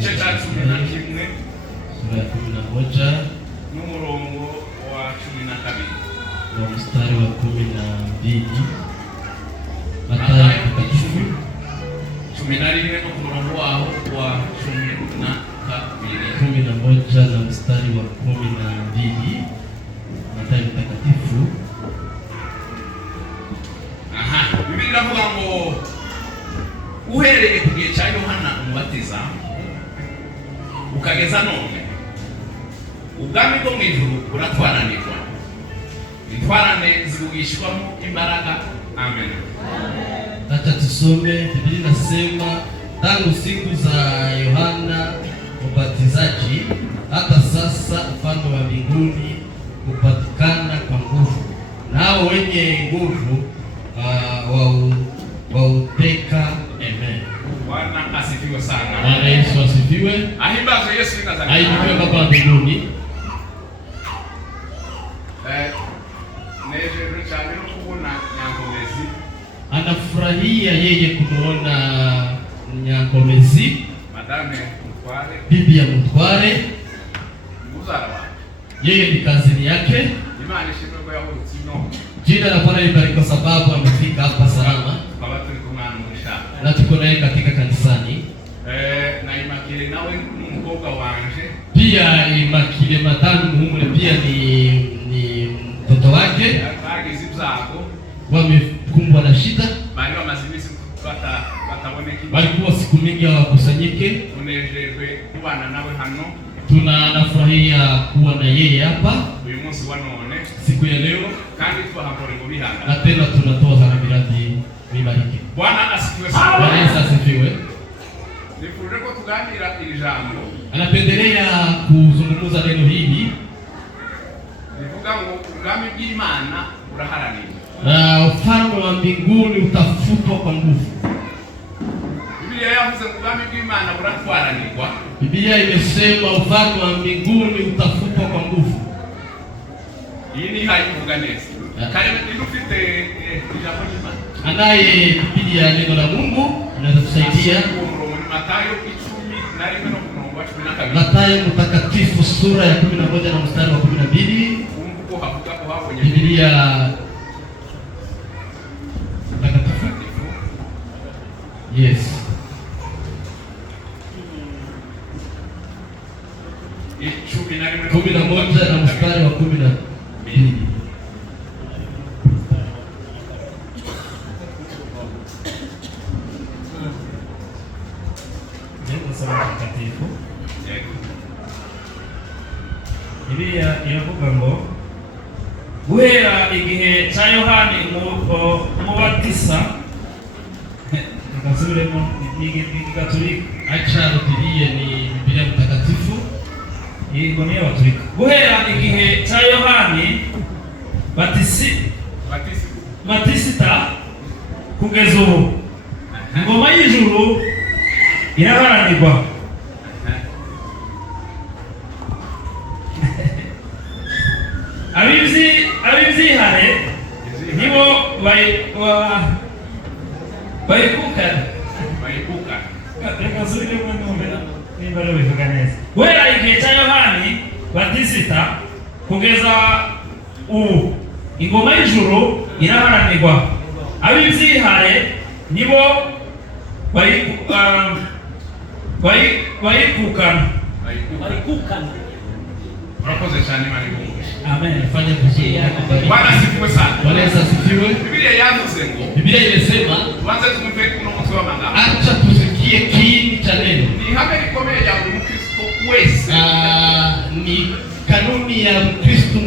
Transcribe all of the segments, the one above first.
igice cya 11 sura ya 11 n'umurongo wa 12 na mstari wa 12. Mathayo mtakatifu 11 no kumurongo waho wa 12. 11 na mstari wa 12. Mathayo mtakatifu. Biblia iravuga ngo uhereye ku gihe cya Yohana Umubatiza ukageza none ubwami bwo mu ijuru buratwaranirwa, intwarane zibugishwamo imbaraga. Amen. Acha tusome. Biblia inasema tangu siku za Yohana Mbatizaji hata sasa ufalme wa mbinguni kupatikana kwa nguvu, nao wenye nguvu wauteka. Amen. Bwana asifiwe sana. Bwana Yesu asifiwe. Ahimbaze Yesu nikazania. Aidiwe Baba mbinguni. Neje cyane no kubona Nyankomezi. Anafurahia yeye kumuona Nyankomezi, Madame Mutware, bibi ya Mutware. Muzara Yeye ni kazini yake. Imana ishimwe ko yahurutse ino. Jina la Bwana libariki kwa sababu amefika hapa salama. Baba turi kumwana murisha. Na tuko naye katika kanisani. Na Imakile nawe mkobwa wanje. Pia Imakile Madamu Muhumure pia ni mtoto wake. Bagize ibyago. Wamekumbwa na shida. Bali bamazimisi bataboneka. Walikuwa siku mingi hawakusanyike. Tunejejwe kubana nawe hano. Tunafurahia kuwa na yeye hapa uyu munsi wa none, siku ya leo, kandi twahakore ngo bihanga. na tena tunatoa zaramirazi mibariki. Bwana asifiwe sana. Bwana Yesu asifiwe. Nifuje ko tuganira iri jambo. Anapendelea kuzungumza neno hili. Nivuga ngo ubwami bw'Imana buraharanirwa. Na ufalme wa mbinguni utafutwa kwa nguvu. Biblia yavuze ngo ubwami bw'Imana buratwaranirwa. Biblia imesema ufalme wa mbinguni utafutwa kwa nguvu. Hii ni haivuga neza. Kale ndufite ijambo ry'Imana. Anaye Biblia neno la Mungu anaweza kusaidia. Mathayo 10 no kumurongo wa 12. Mathayo mtakatifu sura ya 11 na mstari wa 12. Mungu havuga ko habonye Biblia mtakatifu. Yes. 11 na mstari wa 12. Mtakatifu. Biblia iravuga ngo guhera igihe cya Yohani Umubatiza, nikasubiremo Katolika. Acha Biblia ni Biblia mtakatifu. Yego ni Katolika. Guhera igihe cya Yohani Batisita kugeza ubu ingoma y'ijuru iraharanirwa. Abibyihare nibo bayikukana. Reka subiremo nimba bivuga neza. Guhera igihe cya Yohani Batisita kugeza ubu ingoma y'ijuru iraharanirwa. Abibyihare nibo bayikukana. Murakoze cyane Imana ibumvishe. Amen. Fanya vizuri. Bwana asifiwe sana. Bwana Yesu asifiwe. Biblia yavuze ngo, Biblia imesema tuanze tumve kuno mutwe wa magambo. acha tusikie kiini cha neno. Ni ihame rikomeye ya buri Mkristo wese. Ni kanuni ya Mkristo,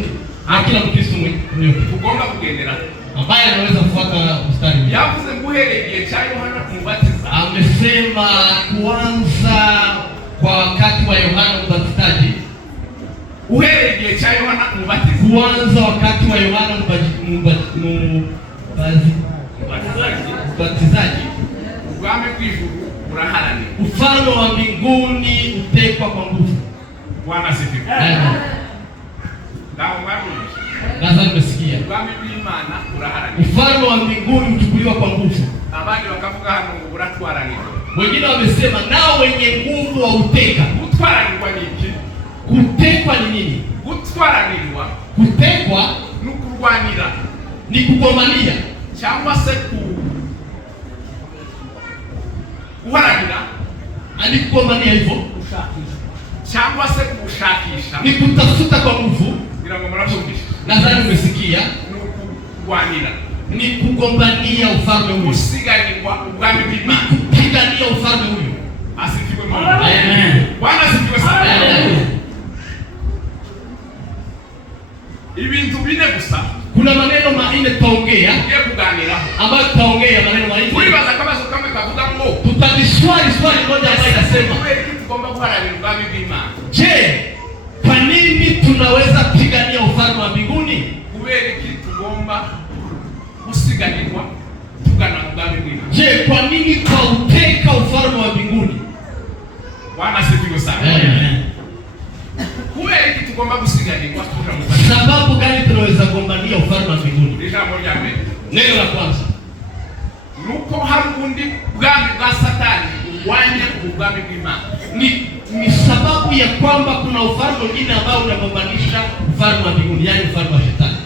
kila Mkristo mwenye tugomba kugendera, ambaye anaweza kufuata mstari. Yavuze ngo uhereye igihe cya Yohana Umubatiza. Amesema kuanza kwa wakati wa Yohana Mbatizaji. Uhereye igihe cya Yohana Umubatiza. Kuanza wakati wa Yohana Mbatizaji. Ubwami bw'ijuru buraharanirwa. Ufalme wa mbinguni utekwa kwa nguvu. Bwana asifiwe. Amen. Ndio mwalimu. Lazima nimesikia. Ubwami bw'Imana buraharanirwa. Ufalme wa mbinguni uchukuliwa kwa nguvu. Abandi bakavuga hano buratwaranirwa. Wengine wamesema nao wenye nguvu wokovu wa uteka. Gutwaranirwa ni iki? Kutekwa ni nini? Gutwaranirwa, kutekwa ni kurwanira, ni kugombania cyangwa se guharanira, ni kugombania hivyo, cyangwa se kushakisha, ni kutafuta kwa nguvu. Ngira ngo murabyumvisha, nadhani umesikia. Ni kurwanira, ni kugombania ufalme huo, kusiganirwa ubwami bw'Imana, kupigania ufalme huo. Asifiwe Mungu. Amen. Bwana asifiwe sana. Amen. Ibintu bine gusa, kuna maneno manne tutaongea, ambayo tutaongea maneno manne. Tulibaza kama sio kama kavuga ngo, tutajiswali swali moja ambayo inasema, je, kwa nini tunaweza pigania ufalme wa mbinguni? Je, kwa nini tutauteka ufalme wa mbinguni? Bwana asifiwe sana. Amen. Sababu gani tunaweza gombania ufalme wa mbinguni? Neno la kwanza, nuko hari ubundi bwami bwa Satani urwanye ubwami bw'Imana. Ni sababu ya kwamba kuna ufalme mwingine ambao unagombanisha ufalme wa mbinguni, yani ufalme wa Shetani.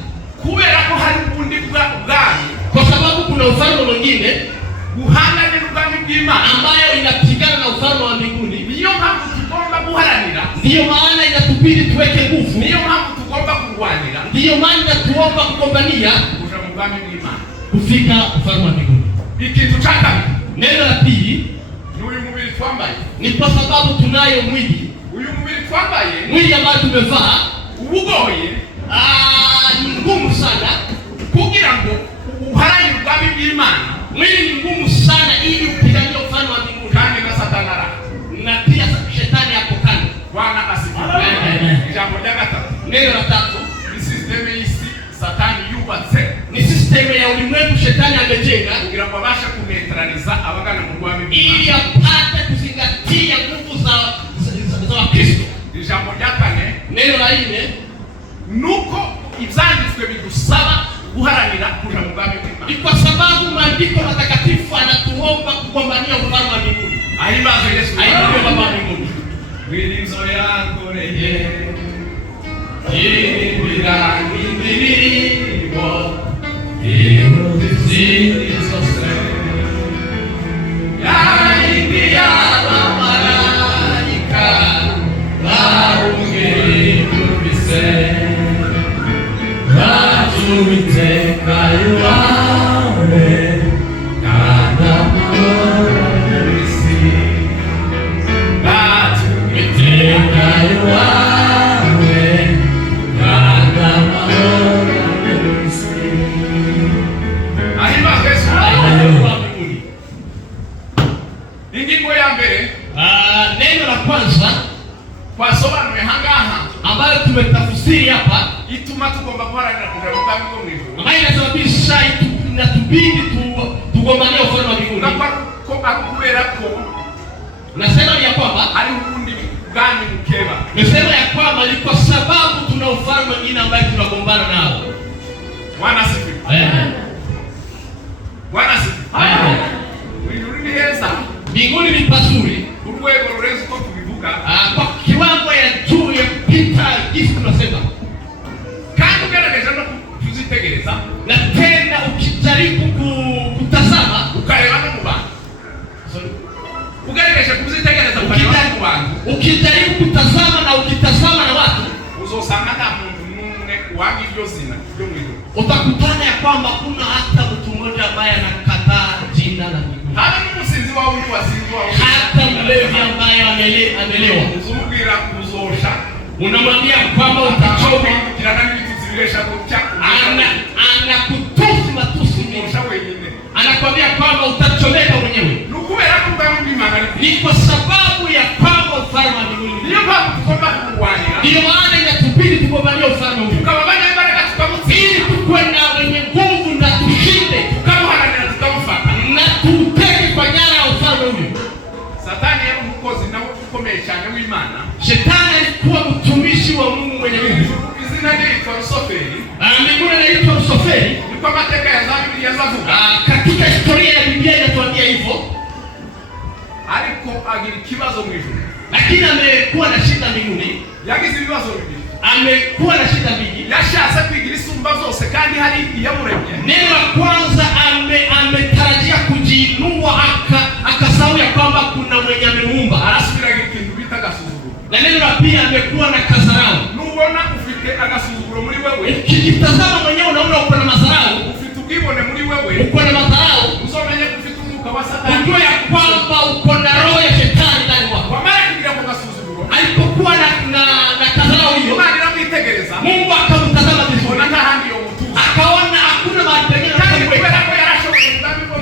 Kubera ko hari ubundi bwami, kwa sababu kuna ufalme mwingine buhanganye n'ubwami bw'Imana ambayo inapigana na ufalme wa mbinguni. Niyo mpamvu tugomba guharanira, ndiyo maana inatubidi tuweke nguvu, niyo mpamvu tugomba kurwanira, ndiyo maana inatuomba kugombania kuja mu bwami bw'Imana, kufika ufalme wa mbinguni. Ikintu cha kabiri, neno la pili, ni uyu mubiri twambaye, ni kwa sababu tunayo mwili. Uyu mubiri twambaye, mwili ambao tumevaa, ubugoye, ni ngumu sana kugira ngo uharanire ubwami bw'Imana. Mwili ni ngumu sana ili upiganie ufalme wa mbinguni, kandi na Satani ara, na pia Shetani hapo kando. Bwana asifiwe. Jambo la tatu, neno la tatu, ni system hii Satani yubatse, ni system ya ulimwengu Shetani amejenga kugira ngo abashe kuneutraliza abagana mu bwami bw'Imana, ili apate kuzingatia nguvu za Wakristo. Jambo la kane, neno la nne, nuko ibyanditswe bidusaba guharanira kuja mu bwami bw'Imana. Ni kwa sababu maandiko matakatifu anatuomba kugombania ufalme wa mbinguni. Ahimbaze Yesu, ahimbaze Baba wa mbinguni. Wilizo yako reye, ibirangi ndiribo, ibuzizose, yaingia abamarayika, barungeri kubise, Uwiteka yuwawe kana mwisi, Uwiteka yuwawe kana mwisi. Ahimbaze Yesu, ahimbaze mbinguni. Ingingo ya mbere, neno la kwanza twasobanuye hangaha, ambayo tumetafsiri hapa, ituma tugomba guharanira kuja mu bwami bwo mw'ijuru, ambayo inasababisha inatubidi tugombanie ufalme wa mbinguni. Kubera ko nasema ya kwamba hari ubundi bwami mukeba, nasema ya kwamba ni kwa sababu tuna ufalme mwingine ambaye tunagombana nao. Bwana asifiwe. Amen. Bwana asifiwe. Amen. Mw'ijuru ni heza, mbinguni ni pazuri, urwego rurenze uko tubivuga, kwa kiwango ya juu ya kupita jinsi tunasema. Kandi ugaragaje no kuzitegereza, na tena ukijaribu kutazama, ukareba no mu bantu, ugaragaje kuzitegereza ukareba no mu bantu, ukijaribu kutazama na ukitazama na watu, uzosanga nta muntu n'umwe wanga iryo zina ryo mw'ijuru. Utakutana ya kwamba kuna hata mtu mmoja ambaye anakataa jina la mbinguni. Hata n'umusinzi wawe ni wasinzi wawe, hata mlevi ambaye amelewa, uzumubwira uzosha, unamwambia kwamba utachoka, kirana n'ibitutsi biresha gutya, anakutusi matusi uzosha wenyine, anakwambia kwamba utachomeka mwenyewe. Nukubera ko ubwami bw'Imana ni kwa sababu ya kwamba ufalme wa mbinguni, niyo mpamvu tugomba kurwanira, ndiyo maana inatubidi tugombanie ufalme huu, tukaba abanyembaraga tukamutsinda, ili tukuwe na wenye nguvu na tushinde, tukamuharanira tukamufata, na tuteke kwa nyara ya ufalme huu. Satani yari umukozi nawe ukomeye cyane w'Imana. Shetani alikuwa mtumishi wa Mungu mwenye nguvu. Izina linaitwa Lusoferi. Mbinguni anaitwa Lusoferi. Ndipo mateka ya Biblia yazavuga. Katika historia ya Biblia inatuambia hivyo. ariko agira ikibazo mu ijuru. Lakini amekuwa na shida mbinguni. Yagize ibibazo bibiri. Amekuwa na shida mbili. Yashatse kwigira isumba zose kandi hari iyamuremye. Neno la kwanza ametarajia kujiinua akasahau ya kwamba kuna mwenye amemuumba. Arasubira ikintu bita agasuzuguro. Na neno la pili amekuwa na kazarau. Nubona ufite agasuzuguro muri wewe. Ukijitazama mwenyewe unaona uko na mazarau. Ufite ubwibone muri wewe. Uko na mazarau. Usomenye ufite umwuka wa Satani. Ujue ya kwamba uko na roho ya shetani ndani wako. Wamara kugira kwa gasuzuguro. Alipokuwa na kazarau hiyo, Imana iramwitegereza. Mungu akamtazama vizuri. Ona handi yo mutuzo. Akaona hakuna mahali pengine pa kuweka.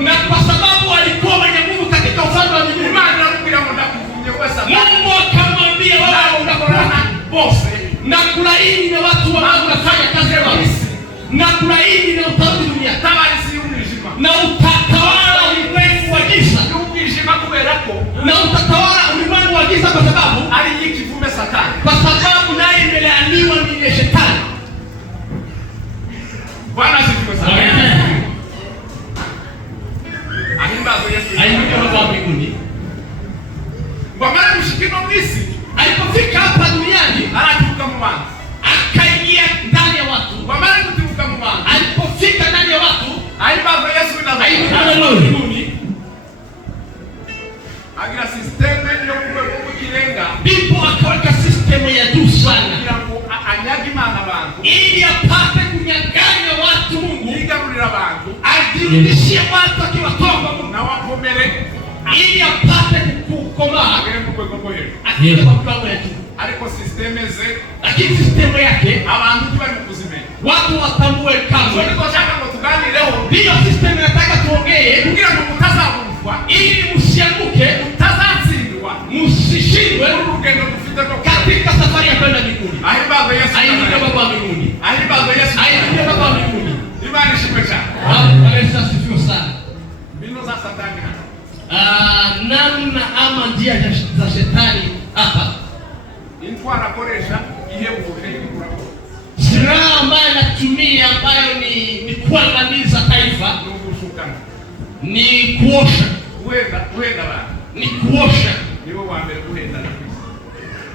Na kwa sababu alikuwa mwenye nguvu katika ufalme wa mbinguni, Imana iramubwira ngo ndakuvumye kwa Satani. Mungu akamwambia wewe unakorana bose na kulaini na watu ambao wanafanya kazi ya polisi na kulaini na utawala dunia tabarisi y'umwijima na utatawala ulimwengu wa giza y'umwijima kubera ko na utatawala ulimwengu wa giza kwa sababu ari yikivume Satani, kwa sababu naye imelaaniwa ni shetani. Bwana asifiwe sana. Amen. Ahimbazo Yesu. Alimwambia Baba wa mbinguni, Bwana mshikino misi alipofika hapa duniani anatuka mu bantu. akaingia ndani ya watu. Bwana kutuka mu bantu. Alipofika ndani ya watu, Ahimbazo Yesu alimwambia na Baba wa mbinguni, agira systeme yo kukirenga. ndipo akaweka system ya juu sana Kugira ngo anyagi mana abantu. ili apate kunyang'anya watu Mungu, Yigarurira abantu. ajirudishie watu akiwatoa kwa Mungu, Na wakomere ili apate kukomaa agere mu rwego rwo hejuru. akiwa kwa kiwango ya juu. Ariko systeme ze Lakini system yake abantu tibari kuzimenya. watu watambue kamwe. Niko shaka ngo tuganireho Ndiyo system nataka tuongee kugira ngo mutazabumvwa, ili msianguke, mutazatsindwa msishindwe urugendo dufite rwo katika safari ya kwenda mbinguni. ahimbazo Yesu. Aidie Baba wa mbinguni, Ahimbazo Yesu. aidie Baba wa mbinguni. Imana ishimwe cyane. Bwana asifiwe sana. Mbinu za Satani hapa. Namna ama njia za shetani hapa, Intwara akoresha ihebuje y'ukurako. silaha ambayo anatumia ambayo ni kuangamiza taifa, N'ugushukana. ni kuosha, Uhenda abantu. ni kuosha. Niwe wa mbere guhenda.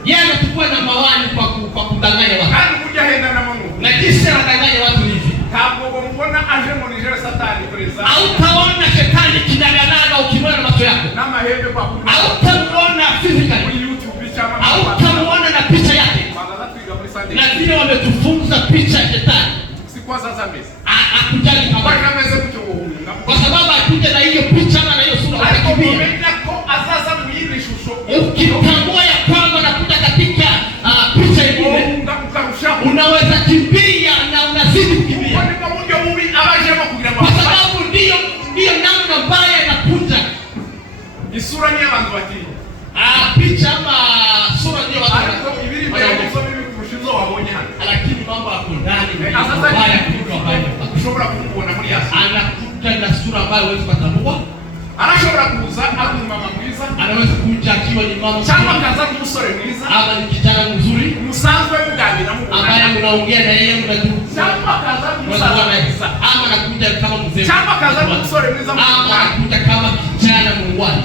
Yeye anachukua namba 1 kwa kudanganya watu. Kandi kujya henda na Mungu. Na jinsi anadanganya watu hivi, Ntabwo mbona aje mu nijoro Satani kureza. hautaona shetani kinaganaga ukimwona na macho yako, N'amahembe kwa kuba. hautamuona physically, Muri YouTube chama. hautamuona na picha yake. Bagaza twiga muri Sunday. Na vile wametufunza picha ya shetani, Sikwa sasa mesi. akujali Kwa kama, nini ameze kutuhunga? kwa sababu akuja na hiyo picha na hiyo sura utakimbia. Kumenya ko azaza mwiri shusho. Ukitambua ya kwamba nakuja katika picha nyingine, Ukarushaho. unaweza kimbia na unazidi kukimbia, Kwa nini mmoja huyu abajemo kugira kwa sababu ndiyo namna mbaya inakuja. isura ni abantu batinya. Picha ama sura ndio watu Ariko ibiri mbere y'uko bibi kurushizo wabonye hano. lakini mambo yako ndani ni Sasa mbaya kuliko mbaya. ushobora kumubona muri yasi. Anakuja na sura ambayo huwezi kutambua. Arashobora kuza ari umama mwiza. Anaweza kuja akiwa ni mama Cyangwa mzuri, akaza umusore mwiza. ama ni kijana mzuri Umusanzwe muganira mu ambaye unaongea na yeye cyangwa akaza unajua umusaza mwiza. ama anakuja kama mzee, Cyangwa akaza umusore mwiza mu ama anakuja kama kijana muungwana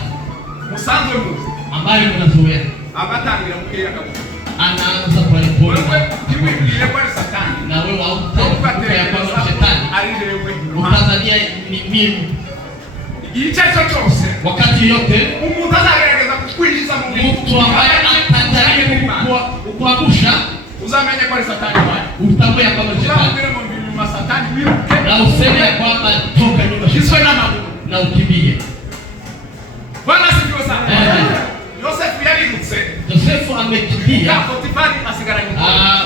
musanzwe mwiza. ambaye unazoea, Abatangira mukera kabuza. anaanza polepole Wewe kimwibwire kwa Satani. na wewe hautakumbuka ya kwamba shetani ari jewe. utazania ni mimi. Igice cyose Wakati yote umuntu azagerageza kukwinjiza mu mtu ambaye atajaribu kukuangusha, uzamenye kwa Satani wapi. utambue ya kwamba shetani, Uzamubwire mu bintu ma Satani wiruke. na useme ya kwamba toka nyuma Kiswe shetani na maguru. na ukimbie. Bwana sifiwe sana. Amen. Yosefu yarirutse. Yosefu amekimbia, Ya Potifari asigara nyuma.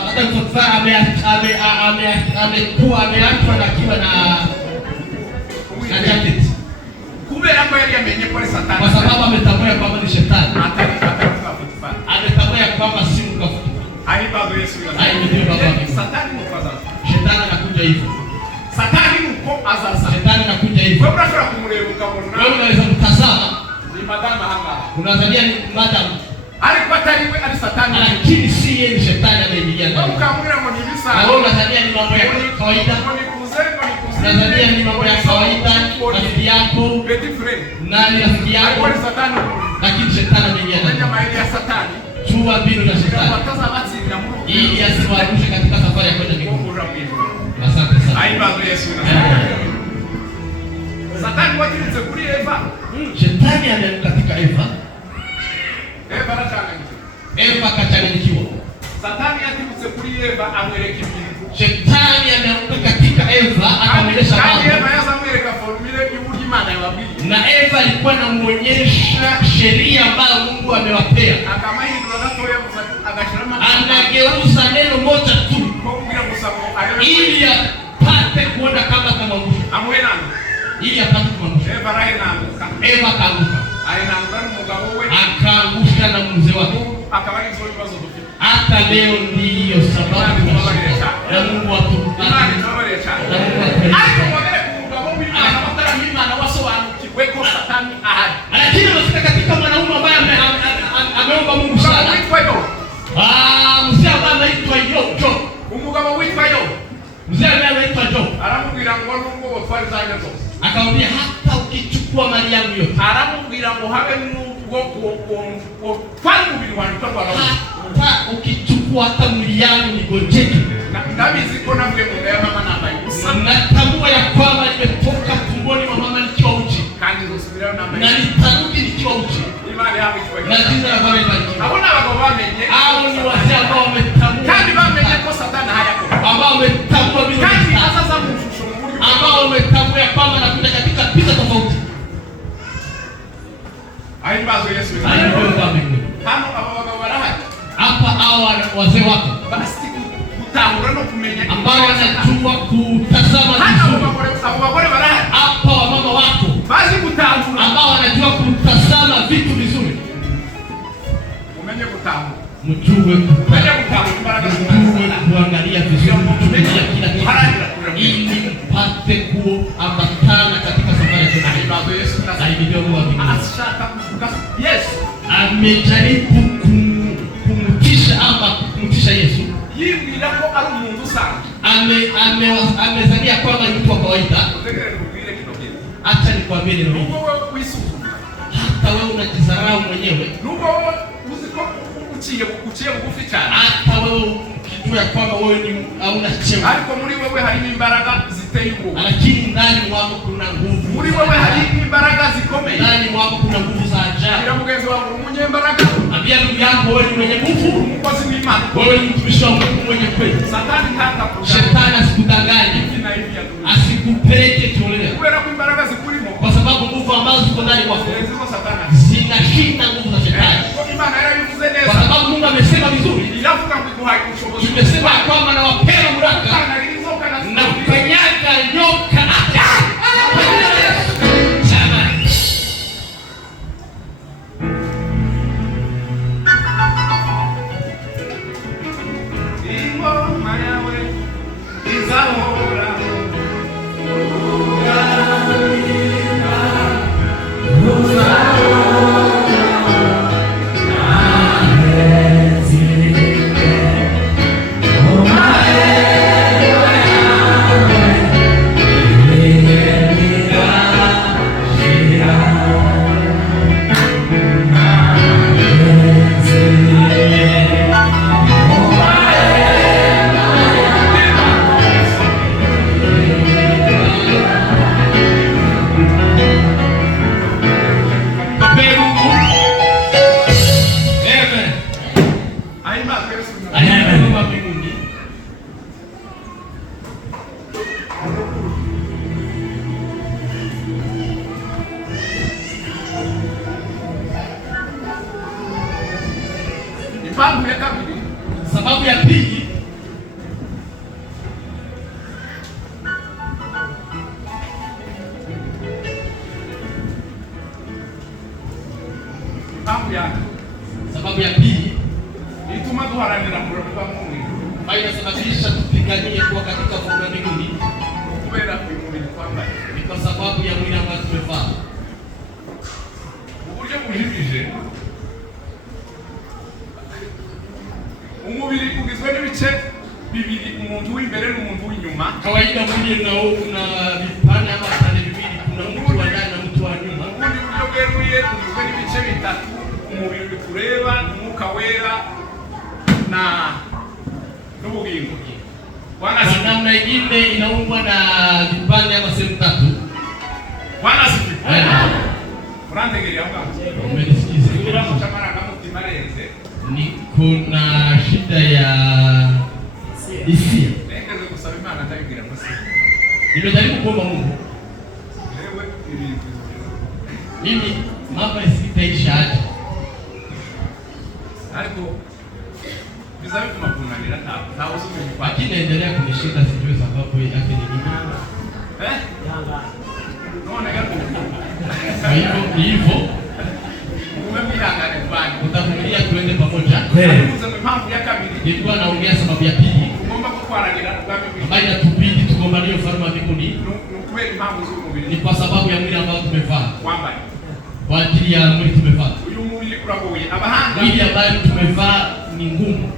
hata Potifari amekuwa ameachwa na akiwa na jacket, Kubera ko yari yamenye kwa Satani. kwa sababu ametambua kwamba ni shetani, Atari kwa Potifari. ametambua kwamba si mkafuta. Ahimbazo Yesu. Ahimidiwe Baba wa mbinguni. Satani nuko azaza. Shetani anakuja hivyo, Satani nuko azaza. shetani anakuja hivyo. Wewe unashobora kumureba ukabona Wewe unaweza kutazama, ni madama hanga. unadhania ni madam, Ariko atari we ari Satani. lakini si yeye, ni shetani ameingia ndani. Ukamwira ngo ni bisa. Na wewe unadhania ni mambo ya kawaida, unadhania ni mambo ya kawaida, rafiki yako Petit frère. nani rafiki Alikuwa yako, ni Satani. lakini shetani ameingia ndani. maili ya Satani. Chua mbinu za shetani ili asiwarushe katika safari ya kwenda mbinguni. Asante sana. Aibazo Yesu. Satani wakiritse kuri Eva. Shetani ameanguka katika Eva. Eva anachanganyikiwa. Eva akachanganyikiwa. Satani yakiritse kuri Eva amweleka ibintu. Shetani ameanguka katika Eva akamweleza mambo. Eva yazamweleka formula y'uburyo Imana yababwiye. Na Eva alikuwa anamuonyesha sheria ambayo Mungu amewapea. Akamahindura gatoya gusa agashirama. Anageuza neno moja tu ili apate kuona kama kamwangusha. Amwenana. Ili apate kumwangusha. Eva rahenaanguka. Eva akaanguka. Ainaanguka n'umugabo we. Akaangusha na mzee wake. Akabari nzo ibibazo dufite. Hata leo ndiyo sababu na Mungu atukubariki. Na Mungu atukubariki. Satani ahadi. Lakini unafika katika mwanaume ambaye ameomba Mungu sana. Mzee ambaye anaitwa Job. Umugabo witwa Job. Mzee anaitwa Job. Aramubwira ngo nubwo twari zanye zose. Akamwambia hata ukichukua mali yangu yote. Aramubwira ngo habe nubwo twari mubiri wanjye twabara. Hata ukichukua hata mwili yangu nigonjeke. Ndabizi ko namwe mugaya mama nambaye ubusa. Natambua ya kwamba nimetoka tumboni mwa mama nikiwa uchi. Kandi zosubirayo nambaye. Na nitarudi nikiwa uchi. Imani yangu ikiwa. Na jina la Bwana libarikiwe. Abona abagabo bamenye. Hao ni wazee ambao wametambua. Kandi bamenye ko Satani hayako. Ambao wametambua bila. Kandi azaza mshusho muri. Ambao wametambua kwamba anakuja katika picha tofauti. Aibazo Yesu. Hano abagabo barahari. Hapa hao wazee wako. Basi kutahura no kumenya ambao wanajua kutazama vizuri. Hapa wamama wako basi kutahura ambao wanajua kutazama vitu vizuri. Umenye kutahura. Mjue kuangalia vizuri kutumia kila kitu ili mpate kuambatana katika safari ya Aibazo Yesu. Yes. Amejaribu kumtisha ama kumtisha Yesu. Yibwira ko ari umuntu sana. Amezania kwamba ni mtu wa kawaida. Acha nikwambie neno hili. Hata wewe unajidharau mwenyewe. Uciye bugufi cyane. Hata wewe ukijua kwamba wewe ni hauna cheo. Ariko muri wewe harimo imbaraga ziteye ubwoba. Lakini ndani mwako kuna nguvu. Muri wewe harimo imbaraga zikomeye. Ndani mwako kuna nguvu za ajabu. Kila mugenzi wangu mwenye imbaraga. Ambia ndugu yako wewe ni mwenye nguvu. Umukozi w'Imana. Wewe ni mtumishi wa Mungu mwenye kweli. Satani hata Shetani asikudanganye. Asikupeleke kiholela. Kubera ko imbaraga zikurimo. Kwa sababu nguvu ambazo ziko ndani mwako zinashinda nguvu za shetani. Kwa sababu Mungu amesema vizuri. Tumesema kwamba na wapea muraka na kukanyaga nyoka. Sababu ya pili, sababu ya pili ituma duharanira kurokoka Mungu ambayo inasababisha tupiganie kuwa katika ufalme wa mbinguni. Kubera mwili kwamba ni kwa sababu ya mwili ambao tumevaa. Uburyo buhimije umubiri ugizwe n'ibice bibiri, umuntu w'imbere n'umuntu w'inyuma. Kawaida mwili nao una vipande ama pande viwili, kuna mtu wa ndani na mtu wa nyuma. Ubundi buryo bweruye ugizwe n'ibice ibice bitatu: umubiri kureba, umwuka wera na n'ubugingo. Kwa namna nyingine inaungwa na vipande ama sehemu tatu. Bwana asifiwe. Urantegerea hapo. Umenisikiza? Bila kutamana kama utimarenze. Ni kuna shida ya hisia. Nengeze kusaba Imana atayigira ngo si. Nimejaribu kuomba Mungu. Lewe Mimi mambo isitaisha aje. ariko bizabe kumakunanira ntawo usubira kwa. Lakini endelea kunishinda, sijui sababu yake ni nini. Naona gapo. Kwa hivyo Umemihangane bwana. utavumilia tuende pamoja. Kusema mambo ya kabili. Nilikuwa naongea sababu ya pili. Ngomba kukwaragira tugambe Ambayo inatubidi tugombanie ufalme wa mbinguni. Nukweli mambo zuri mubiri. Ni kwa sababu ya mwili ambao tumevaa. Kwamba Kwa ajili ya mwili tumevaa. uyu mubiri uragoye. Abahanga Mwili ambayo tumevaa ni ngumu.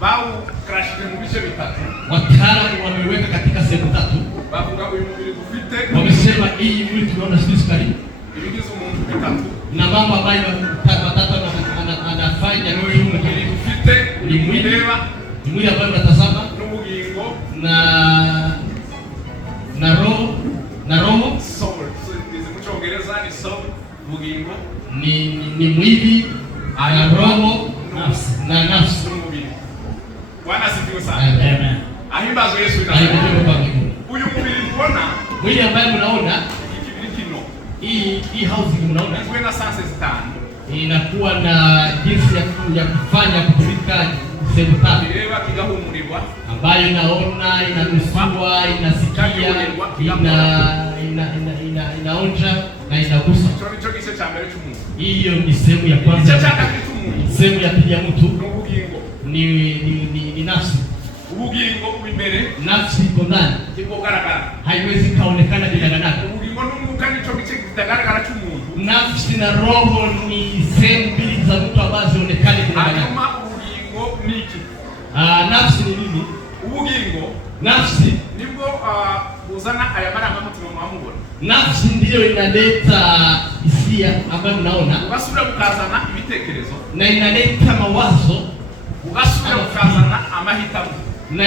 Bau krashite mu bice bitatu. Wataalamu wameweka katika sehemu tatu. Bavuga uyu mubiri dufite. Wamesema hii mwili tunaona sisi karibu. Ibigize umuntu bitatu. Na mambo ambayo matatu anafanya ni Uyu mubiri dufite ni mwili. ureba Ni mwili ambayo unatazama n'ubugingo na roho soul. So izi mu Cyongereza ni soul, bugingo ni mwili na roho na nafsi. n'umubiri. Bwana asifiwe sana. Amen. Ahimbazo Yesu ina. Amen. Uyu mubiri mbona Mwili ambayo mnaona ikibiri kino. hii housing mnaona Nzwe na sense zitano. inakuwa na jinsi ya kufanya kutumika sehemu tatu, Bireba kigahumurirwa. ambayo inaona, inanusiwa, inasikia, inaonja na inagusa. Cyo nico gice cya mbere cy'umuntu. Hiyo ni sehemu ya Igice kwanza. cya kabiri cy'umuntu Sehemu ya pili ya mtu n'ubugingo. ni nafsi. Ubugingo imbere Nafsi iko ndani, kigogaragara. haiwezi kaonekana bilaganaka. Ubugingo n'umwuka nico gice kitagaragara cy'umuntu. Nafsi na roho ni sehemu mbili za mtu ambazo zionekane bilaganaka. Hanyuma ubugingo niki? Nafsi ni nini? Ubugingo Nafsi nibwo uzana aya marangamutima mwamubona. nafsi ndiyo inaleta hisia ambayo mnaona, Ugasubira ukazana ibitekerezo, na inaleta mawazo, ugasubira ukazana amahitamo, na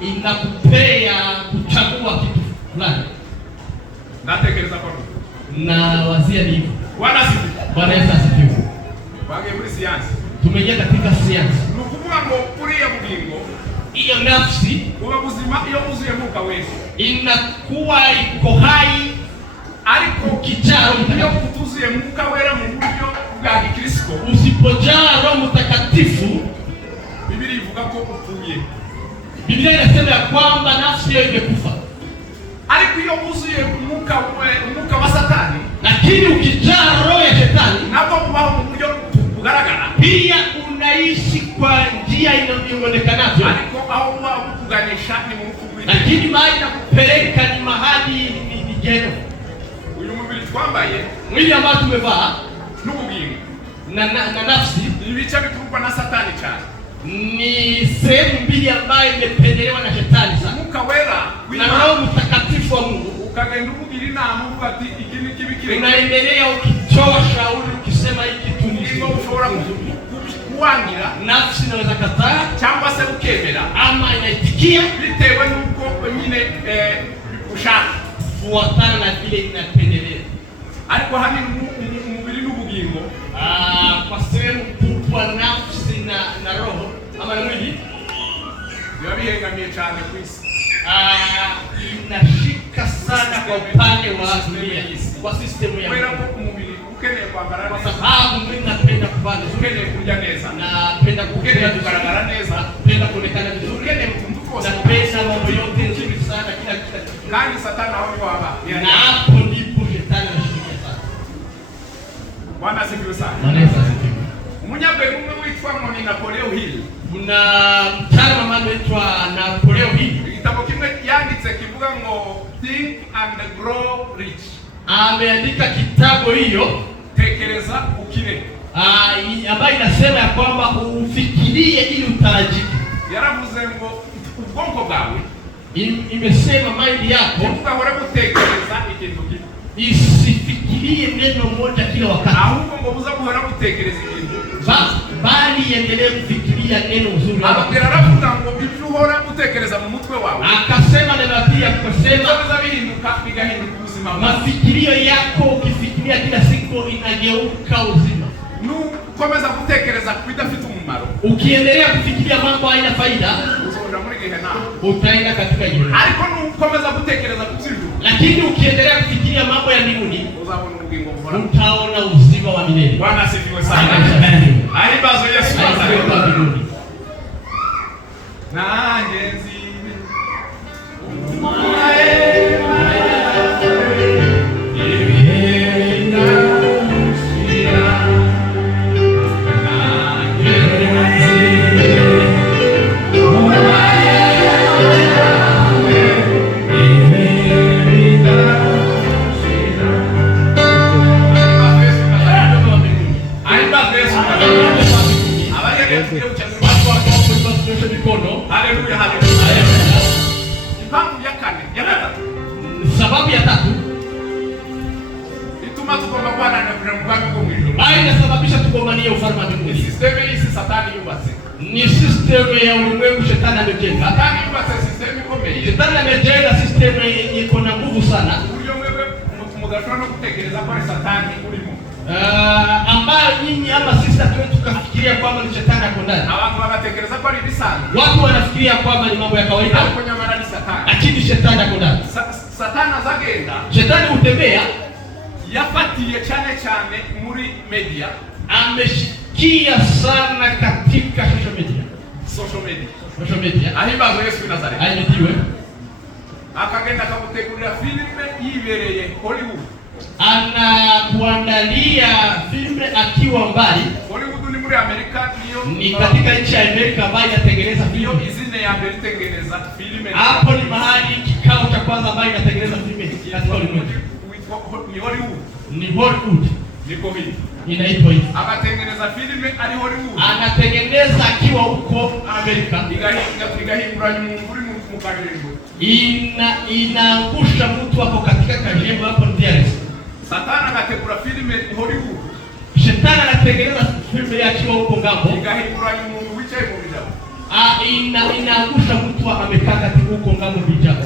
inakupea kuchagua kitu fulani. ndatekereza ko Na wazia ni hivyo. Bwana sifi. Bwana Yesu asifiwe. Wage muri siyansi. Tumeingia katika siasa. Ni ukuvuga ngo uriya bugingo Hiyo nafsi uba buzima iyo uzuye mwuka wese. inakuwa iko hai, Ariko ukijaa Roho iyo Mtakatifu. utuzuye mwuka wera mu buryo bwa Gikristo, Usipojaa Roho Mtakatifu, Biblia ivuga ko upfuye. Biblia inasema ya kwamba nafsi hiyo imekufa. Ariko iyo uzuye umwuka wa Satani, Lakini ukijaa roho ya shetani, nabwo ubaho mu buryo bugaragara. pia unaishi kwa njia inayoonekanayo. Ariko aho uba ukuganisha ni mu mfuguri. Lakini mahali nakupeleka ni mahali ni jeno. Uyu mubiri twambaye Mwili ambao tumevaa n'ubugingo na nafsi ibice bikurwa na Satani cyane. ni sehemu mbili ambayo imependelewa na shetani sana. Umwuka wera Na Roho Mtakatifu wa Mungu ukagenda umugira inama uvuga ati iki ni kibi kire. unaendelea ukitoa shauri ukisema hiki tu ni Ndio ushobora kuwangira nafsi inaweza kataa cyangwa se ukemera ama inaitikia bitewe nuko nyine ushaka. kufuatana na vile inapendelea. Ariko hani umubiri n'ubugingo Kwa sehemu kubwa nafsi na roho ama na mwili biba bihengamiye cyane ku isi. Inashika sana kwa upande wa dunia, kwa system ya Kubera Mungu. ko umubiri ukeneye kwambara Kwa neza, sababu mimi napenda kuvaa vizuri, ukeneye kurya neza, napenda ukeneye kukula kugaragara vizuri, neza, napenda kuonekana vizuri, ukeneye utuntu twose. napenda mambo yote nzuri sana, kila kitu. Kandi Satani aho ni waba. Na hapo ndipo shetani anashika sana. Bwana asifiwe sana. Bwana Yesu asifiwe. Umunyabwenge umwe witwa ngo ni Napoleon Hill. Kuna mtaalamu ambaye anaitwa Napoleon Hill. Igitabo kimwe yanditse kivuga ngo Think and Grow Rich. Ameandika kitabu hiyo Tekereza ukire. ambayo inasema ya kwamba ufikirie ili utarajike. Yaravuze ngo ubwonko bwawe Imesema mind yako ugahora gutekereza ikintu kimwe. isifikirie neno moja kila wakati, ahubwo ngo buza guhora gutekereza ibintu, bali endelee kufikiria neno uzuri. Ababwira aravuga ngo ibyo uhora gutekereza mu mutwe wawe, akasema na pia kusema bihinduka bigahinduka ubuzima. Mafikirio yako ukifikiria kila siku inageuka uzima. Nukomeza gutekereza bidafite umumaro, ukiendelea kufikiria mambo haina faida, uzonda muri gehena, utaenda katika jehanamu. Ariko nukomeza gutekereza kuzimu, lakini ukiendelea kufikiria mambo ya mbinguni, uzabona ubugingo buhoraho, utaona uzima wa milele. Bwana asifiwe sana. Aibazo Yesu azaliwa. Nanjye nzime Haleluya, haleluya. Ipangu ya kane, ya tatu. Sababu ya tatu ituma tugomba kuana na mwangu kwa mwili. Inasababisha tugombanie ufalme wa mbinguni. System hii Satani yubatse. Ni system ya ulimwengu Shetani amejenga. Satani yubatse system ikomeye. Shetani amejenga system yenye iko na nguvu sana. Uyo wewe mugashona kutekereza kwa Satani ulimo. Ambayo nyinyi ama sisi hatuwezi tukafikiria kwamba ni Shetani ako ndani. Abantu wanatekereza kwa ni bisana. Watu wanafikiria kwamba ni mambo ya kawaida. Kwenye marani Satani. Lakini Shetani ako ndani. Satani azagenda. Shetani hutembea, yafatiye cyane muri media. Ameshikia sana katika social media. Social media. Ahimbazo Yesu wa Nazareti. Ahimidiwe. Akagenda akamutegurira filme yibereye Hollywood. Anakuandalia filme akiwa mbali. Hollywood ni muri Amerika, ni katika nchi ya Amerika ambayo inatengeneza filme. Izine ya Amerika tengeneza filme. Hapo ni mahali kikao cha kwanza ambayo inatengeneza filme katika ulimwengu. Ni Hollywood. Ni Hollywood. Niko hivi. Inaitwa hivi. Akatengeneza filme ali Hollywood. Anatengeneza akiwa huko Amerika. Igahindura muri mu kajengo. Inaangusha mtu hapo katika kajengo hapo ndiye. Satani akategura filme Hollywood. Shetani anatengeneza filme akiwa huko ngambo. Igahindura mu wicaye mu bijabo. Inaangusha mtu amekaa katika huko ngambo bijabo.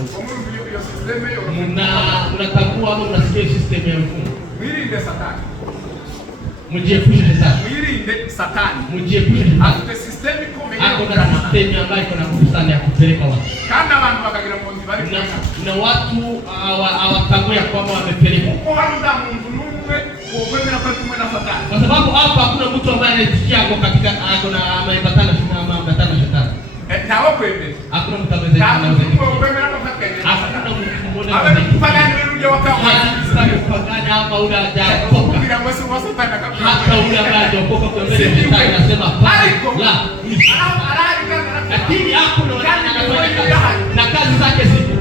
Unatambua ama unasikia system ya mfumo. Mwirinde Satani. Mujiepushe Shetani. Mwirinde Satani. Mujiepushe Shetani. Ate system ikomeye. Ako na system ambayo iko na nguvu sana ya kupeleka watu. Kana abantu bakagira mu ndibari. Na watu hawatambui ya kwamba wamepeleka. Uko handa Mungu numwe kuokwemera kwa kumwe na Satani. Kwa sababu hapa hakuna mtu ambaye anatikia ako katika ako na amepatana na Shetani. Ntawo kwemera. Hakuna mtu ambaye anaweza. Kuokwemera kwa Satani. Hakuna mtu mmoja. Awe kupagani wewe uje wakawa. Kupagani hapa ule hajaokoka. Kugira mwezi wa Satani akapita. Hata ule ambaye hajaokoka kwa mbele ya Shetani anasema la. Lakini hakuna na kazi zake zipo.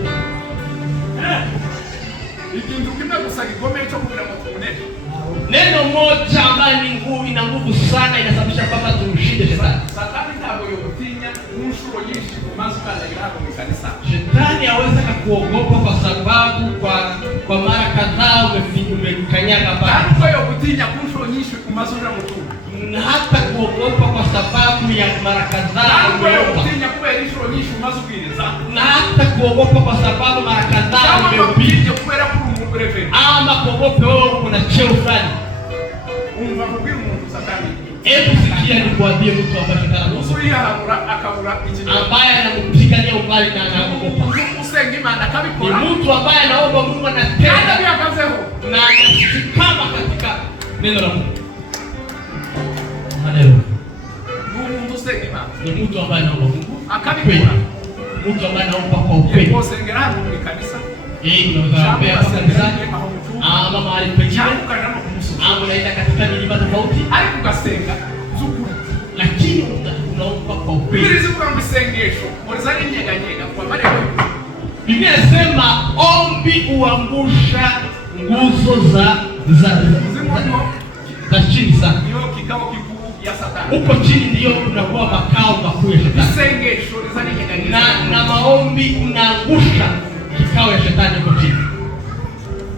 Ikintu kimwe gusa gikomeye cyo kugira ngo tumunene. Neno moja ambayo ni nguvu, ina nguvu sana, inasababisha kwamba tumshinde Shetani. Satani ntabwo yotinya unshuro nyinshi kumaze kandagira hapo mu kanisa. Shetani hawezi kukuogopa kwa sababu kwa mara kadhaa umekanyaga baba. Ntabwo yotinya unshuro nyinshi kumaze ura mtu. Na hata kuogopa kwa sababu ya mara kadhaa umeomba. Ntabwo yotinya kubera inshuro nyinshi umaze ubwiriza. Na hata kuogopa kwa sababu mara kadhaa umehubiri. Kubera kuri umugrefe. Ama kuogopa wewe kuna cheo fulani. Umva kubwira umuntu Satani. Hebu sikia nikwambie mtu ambaye Shetani usuyiharura akabura ikintu ambaye anampigania umbali na anaogopa. Usenga Imana akabikora. Ni mtu ambaye anaomba Mungu anatenda byakazeho na anasimama katika neno la Mungu. Haleluya. Mungu usenga Imana. Ni mtu ambaye anaomba Mungu akabikora. Mtu ambaye anaomba kwa ukweli. Usengera hapo ni kanisa. Unaweza hapa kanisani ama mahali pengine. Ama unaenda katika milima tofauti. Alikugasenga zukuri. Lakini unaomba kwa ukweli. Biblia inasema msengesho, ulizani nyeganyega kwa maana Biblia inasema ombi uangusha nguzo za chini sana. Ndio kikao kikuu ya Satani. Uko chini ndio unakuwa makao makuu ya Shetani. Msengesho ulizani nyeganyega. Na maombi unaangusha kikao ya Shetani uko chini.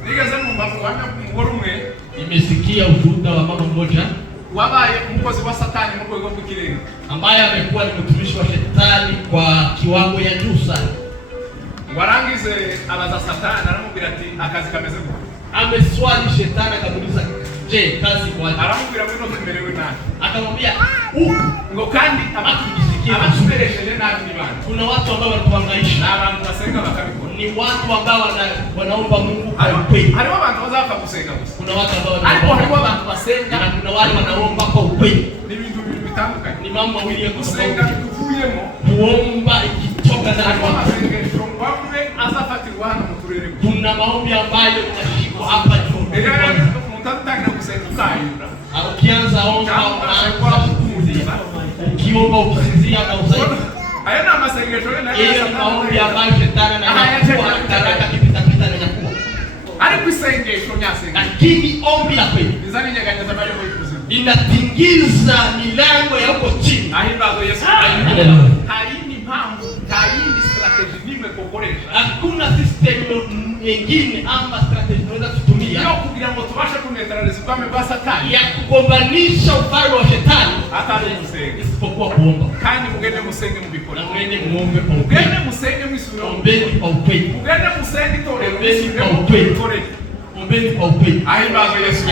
Nigeze mumbavu wa Nimesikia ushuhuda wa mama mmoja wabaye umukozi wa Satani mu rwego rw'ikirenga, ambaye amekuwa ni mtumishi wa Shetani kwa kiwango ya juu sana. Warangize abaza Satani aramubwira ati akazi kameze gute. Ameswali Shetani akamuuliza, je, kazi kwa nini? Aramubwira ngo tumerewe nani? Akamwambia ngo kandi amakijisikia abasuberesheje nabi ni bana. Kuna watu ambao wanatuhangaisha na abantu basenga bakabikora. Ni watu ambao wanaomba Mungu kwa ukweli. Hariho abantu bazapfa gusenga gusa. Kuna watu ambao hariho abantu basenga na kuna wale wanaomba kwa ukweli. Ni vitu bitandukanye. Ni mambo mawili yako kusenga kuvuyemo. Kuomba ikitoka ndani kwa masengesho ngwamwe azafatirwa hano mu turere. Kuna maombi ambayo yanashikwa hapa juu. Mtataka kusenga kayura. Ukianza omba unaanza kufunzia. Ukiomba ukisinzia na usaidi. Hayana masengesho na hiyo maombi ambayo Shetani anakuwa anataka kipita na nyakua. Hadi kusengesho nyasenga. Lakini ombi la kweli nizani nyaganyeza bali kwa ikuzimu. Inatingiza milango ya huko chini. Ahimbazo Yesu. Haini mambo, haini strategy nimwe kokoresha. Hakuna system nyingine ama strategy unaweza kutumia. Ndio kugira ngo tubashe kuneutralize kwame kwa Satani. Ya kugombanisha ufalme wa Shetani hata musenge. Isipokuwa kuomba. Kandi mugende musenge mubikora. Na mwende muombe kwa ukweli. Mugende musenge mwisuro. Ombeni kwa ukweli. Mugende musenge tore. Ombeni kwa ukweli. Ombeni kwa ukweli. Ahimbazo Yesu.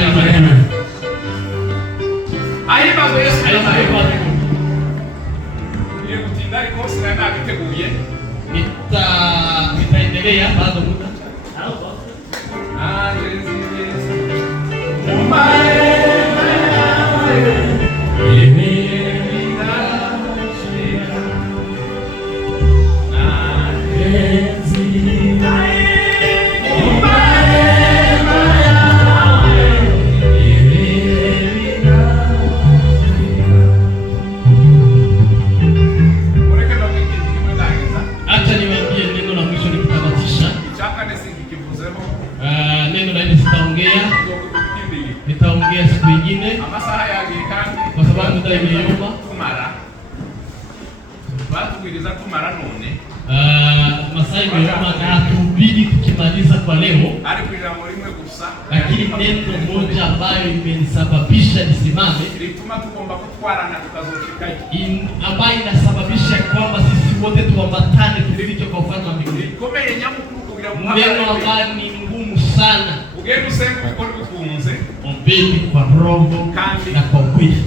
Ahimbazo Yesu. Yeye kutindari kosi na nabiteguye. Nitaendelea bado muda. Nitaongea siku nyingine kwa sababu muda imeyoma. Masaa imeyoma na hatubidi tukimaliza kwa leo, lakini neno moja ambayo imenisababisha nisimame, ambayo inasababisha kwamba sisi wote tuambatane tufike kwa ufalme wa mbinguni. Neno ambayo ni ngumu sana. Ombeni kwa roho na kwa ukweli.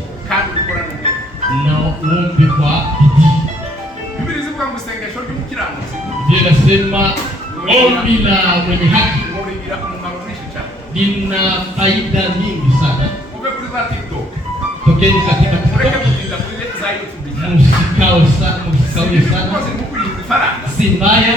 Na uombe kwa bidii. Biblia inasema ombi la mwenye haki lina faida nyingi sana. Tokeni katika msikawe sana. Si mbaya.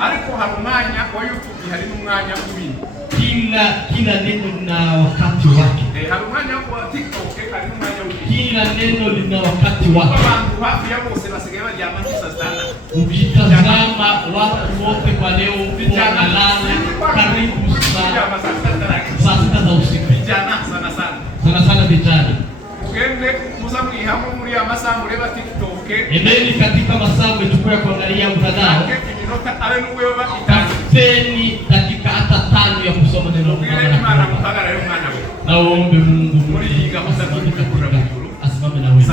Ariko harumanya wa YouTube hari n'umwanya kubindi. Kila neno lina wakati wake. Harumanya wa TikTok hari n'umwanya w'ibindi. Kila neno lina wakati wake. Abantu hafi ya bose basigaye baryama sana. Ukitazama watu wote kwa leo wanalala karibu saa 6 za usiku. Vijana sana vijana. Ugende muza mwihamwe muri amasaha mureba TikTok. Endeni katika masaa mchukua kuangalia mtandao. Tafuteni dakika hata 5 ya kusoma neno la Mungu. Na uombe Mungu asimame na wewe.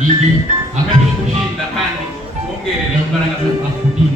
Ili amekushinda kandi kuongelea baraka akudini.